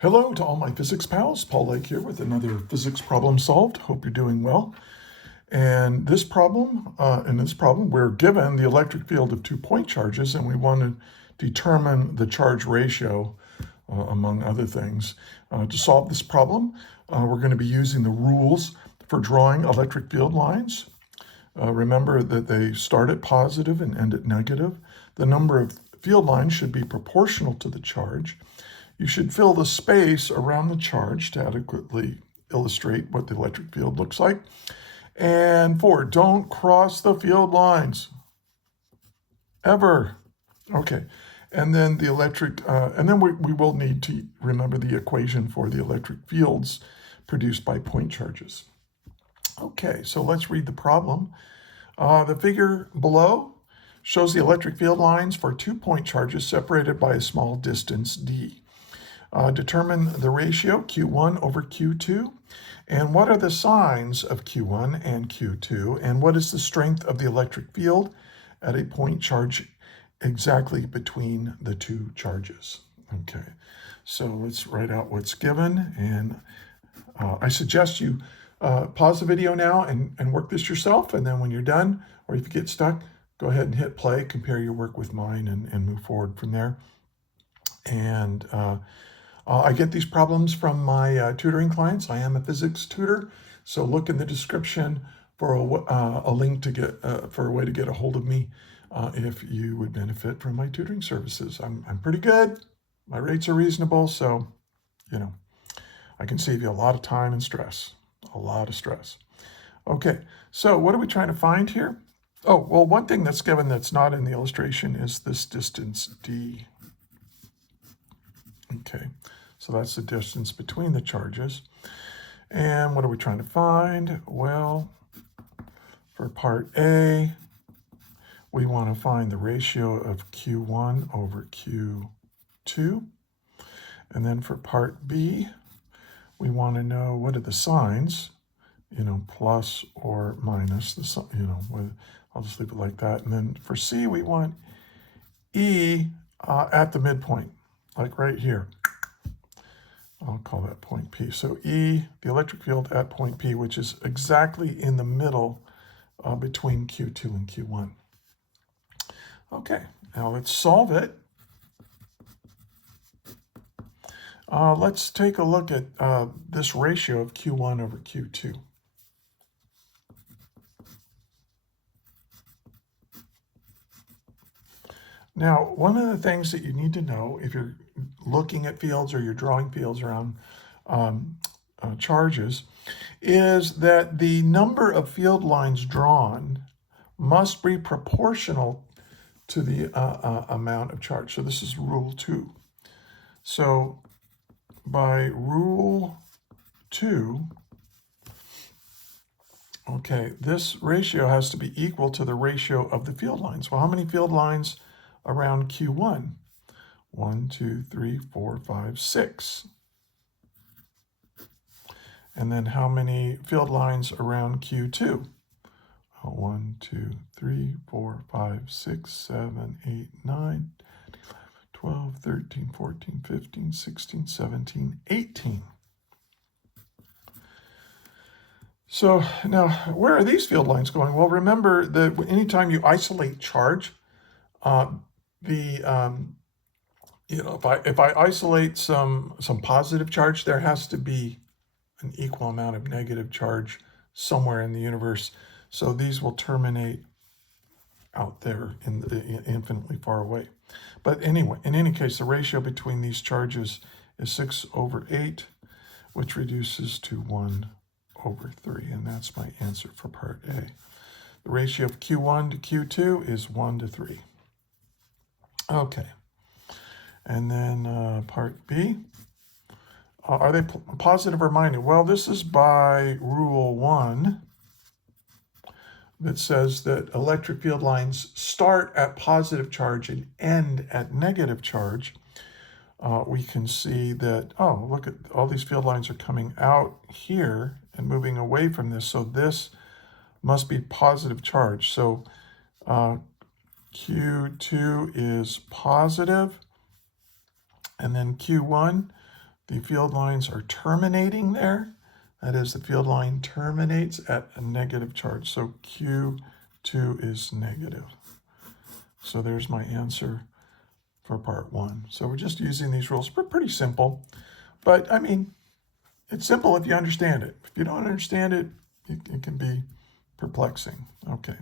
Hello to all my physics pals. Paul Lake here with another physics problem solved. Hope you're doing well. And this problem, we're given the electric field of 2-point charges, and we want to determine the charge ratio, among other things. To solve this problem, we're going to be using the rules for drawing electric field lines. Remember that they start at positive and end at negative. The number of field lines should be proportional to the charge. You should fill the space around the charge to adequately illustrate what the electric field looks like. And 4, don't cross the field lines. Ever. Okay. And then the electric, we will need to remember the equation for the electric fields produced by point charges. Okay, so let's read the problem. The figure below shows the electric field lines for 2-point charges separated by a small distance d. Determine the ratio Q1 over Q2, and what are the signs of Q1 and Q2, and what is the strength of the electric field at a point charge exactly between the two charges. Okay, so let's write out what's given, and I suggest you pause the video now and work this yourself, and then when you're done, or if you get stuck, go ahead and hit play, compare your work with mine, and move forward from there. And I get these problems from my tutoring clients. I am a physics tutor, so look in the description for a link to get for a way to get a hold of me if you would benefit from my tutoring services. I'm pretty good. My rates are reasonable, so I can save you a lot of time and stress, a lot of stress. Okay, so what are we trying to find here? Oh, well, one thing that's given that's not in the illustration is this distance d. Okay, so that's the distance between the charges. And what are we trying to find? Well, for part A, we want to find the ratio of Q1 over Q2. And then for part B, we want to know what are the signs, plus or minus, I'll just leave it like that. And then for C, we want E at the midpoint, like right here. I'll call that point P. So E, the electric field at point P, which is exactly in the middle between Q2 and Q1. Okay, now let's solve it. Let's take a look at this ratio of Q1 over Q2. Now, one of the things that you need to know if you're looking at fields or you're drawing fields around charges is that the number of field lines drawn must be proportional to the amount of charge. So this is rule 2. So by rule 2, okay, this ratio has to be equal to the ratio of the field lines. Well, how many field lines around Q1? 1, 2, 3, 4, 5, 6. And then how many field lines around Q2? 1, 2, 3, 4, 5, 6, 7, 8, 9, 12, 13, 14, 15, 16, 17, 18. So now, where are these field lines going? Well, remember that anytime you isolate charge, if I isolate some positive charge, there has to be an equal amount of negative charge somewhere in the universe. So these will terminate out there infinitely far away. But anyway, in any case, the ratio between these charges is 6 over 8, which reduces to 1 over 3. And that's my answer for part A. The ratio of Q1 to Q2 is 1 to 3. Okay. And then part B. Are they positive or minus? Well, this is by rule 1 that says that electric field lines start at positive charge and end at negative charge. We can see that, look at all these field lines are coming out here and moving away from this. So this must be positive charge. So Q2 is positive, and then Q1, the field lines are terminating there. That is, the field line terminates at a negative charge. So Q2 is negative. So there's my answer for part 1. So we're just using these rules. We're pretty simple. But, I mean, it's simple if you understand it. If you don't understand it, it can be perplexing. Okay.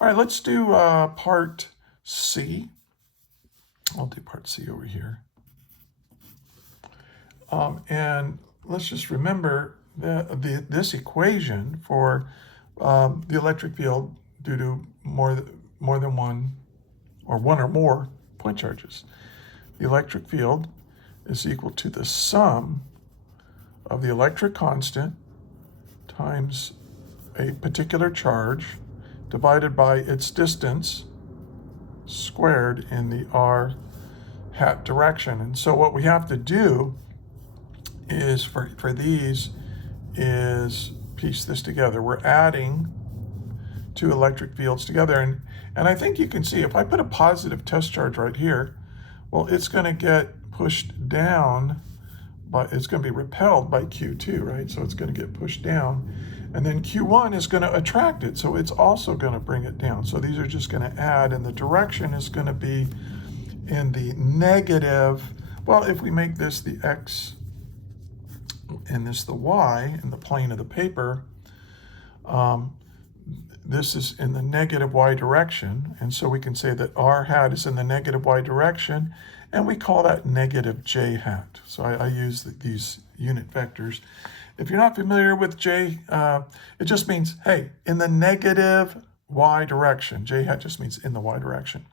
All right, let's do part C. I'll do part C over here. And let's just remember this equation for the electric field due to more than one or more point charges. The electric field is equal to the sum of the electric constant times a particular charge divided by its distance squared in the r hat direction. And so what we have to do is for these is piece this together. We're adding two electric fields together. And I think you can see if I put a positive test charge right here, well, it's going to get pushed down, but it's going to be repelled by Q2, right? So it's going to get pushed down. And then Q1 is going to attract it, so it's also going to bring it down. So these are just going to add, and the direction is going to be in the negative. Well, if we make this the X and this the Y in the plane of the paper, this is in the negative Y direction. And so we can say that R hat is in the negative Y direction, and we call that negative J hat. So I use these unit vectors. If you're not familiar with J, it just means, hey, in the negative Y direction. J hat just means in the Y direction.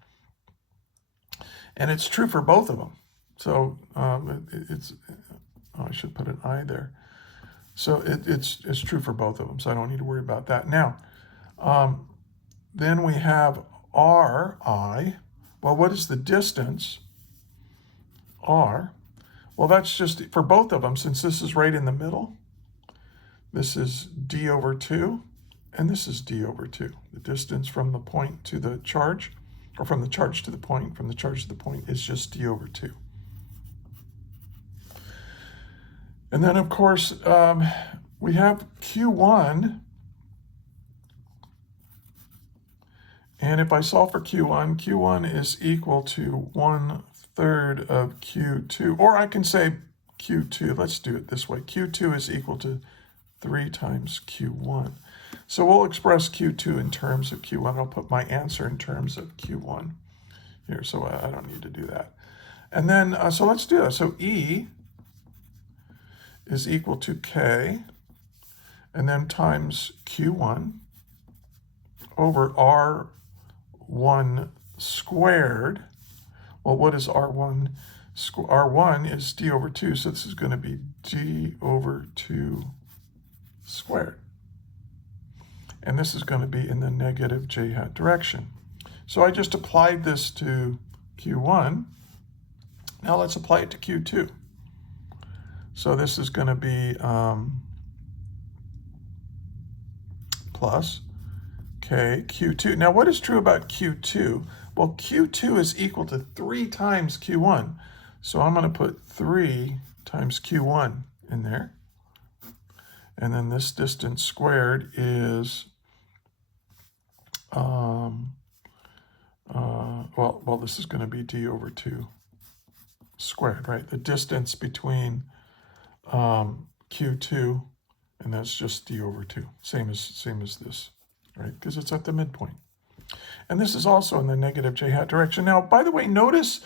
And it's true for both of them. So I should put an I there. So it's true for both of them, so I don't need to worry about that. Now, then we have Ri. Well, what is the distance? R. Well, that's just for both of them, since this is right in the middle. This is d over 2, and this is d over 2. The distance from the point to the charge, or from the charge to the point, from the charge to the point, is just d over 2. And then, of course, we have Q1. And if I solve for Q1, Q1 is equal to 1/3 of Q2. Or I can say Q2. Let's do it this way. Q2 is equal to 3 times Q1. So we'll express Q2 in terms of Q1. I'll put my answer in terms of Q1 here, so I don't need to do that. And then, so let's do that. So E is equal to K, and then times Q1 over R1 squared. Well, what is R1? R1 is d over 2, so this is going to be d over 2 squared. And this is going to be in the negative J hat direction. So I just applied this to Q1. Now let's apply it to Q2. So this is going to be plus K Q2. Now what is true about Q2? Well, Q2 is equal to 3 times Q1. So I'm going to put 3 times Q1 in there. And then this distance squared is, well, this is going to be d over 2 squared, right? The distance between Q2, and that's just d over 2, same as this, right? Because it's at the midpoint. And this is also in the negative J hat direction. Now, by the way, notice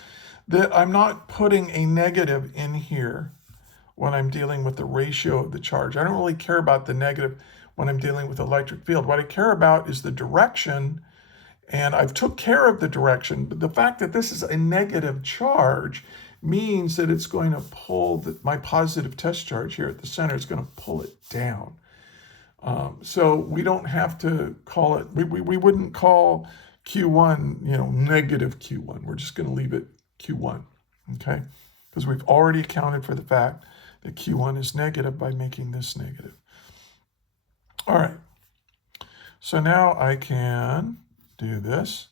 that I'm not putting a negative in here when I'm dealing with the ratio of the charge. I don't really care about the negative when I'm dealing with electric field. What I care about is the direction, and I've took care of the direction, but the fact that this is a negative charge means that it's going to pull my positive test charge here at the center. It's going to pull it down. So we don't have to call it, we wouldn't call Q1, negative Q1. We're just going to leave it Q1, okay? Because we've already accounted for the fact that Q1 is negative by making this negative. All right, so now I can do this.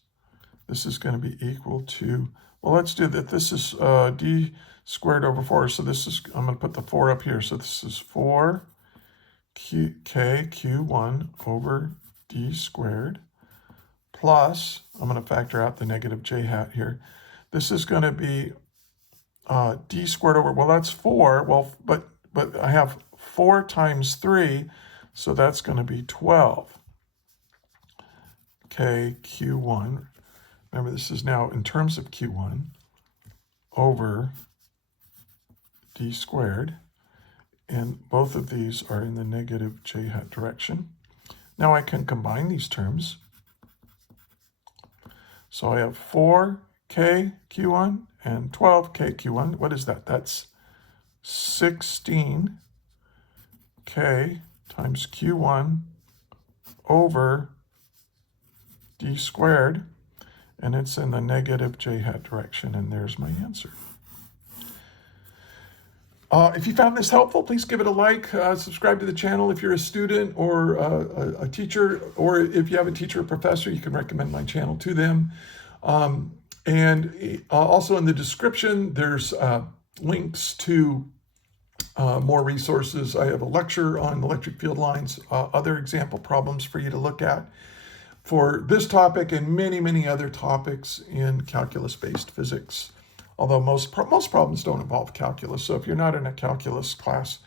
This is going to be equal to, well, let's do that. This is d squared over 4. So this is, I'm going to put the 4 up here. So this is 4 k q1 over d squared plus, I'm going to factor out the negative j hat here. This is going to be d squared over, well, that's 4. Well, but I have 4 times 3, so that's going to be 12 k q1. Remember, this is now in terms of q1 over d squared. And both of these are in the negative j hat direction. Now I can combine these terms. So I have 4k q1 and 12k q1. What is that? That's 16k times q1 over d squared. And it's in the negative j hat direction. And there's my answer. If you found this helpful, please give it a like, subscribe to the channel if you're a student or a teacher, or if you have a teacher or professor, you can recommend my channel to them. And also in the description, there's links to more resources. I have a lecture on electric field lines, other example problems for you to look at for this topic and many, many other topics in calculus-based physics. Although most problems don't involve calculus. So if you're not in a calculus class,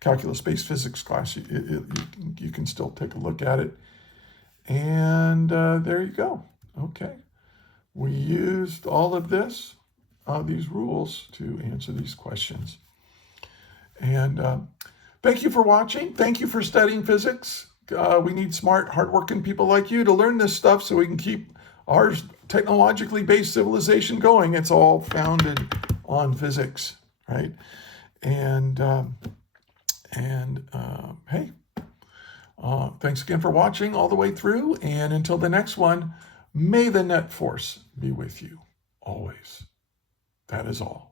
calculus-based physics class, you can still take a look at it. And there you go. Okay. We used all of this, these rules to answer these questions. And thank you for watching. Thank you for studying physics. We need smart, hardworking people like you to learn this stuff so we can keep our technologically based civilization going. It's all founded on physics, right? And hey, thanks again for watching all the way through. And until the next one, may the net force be with you always. That is all.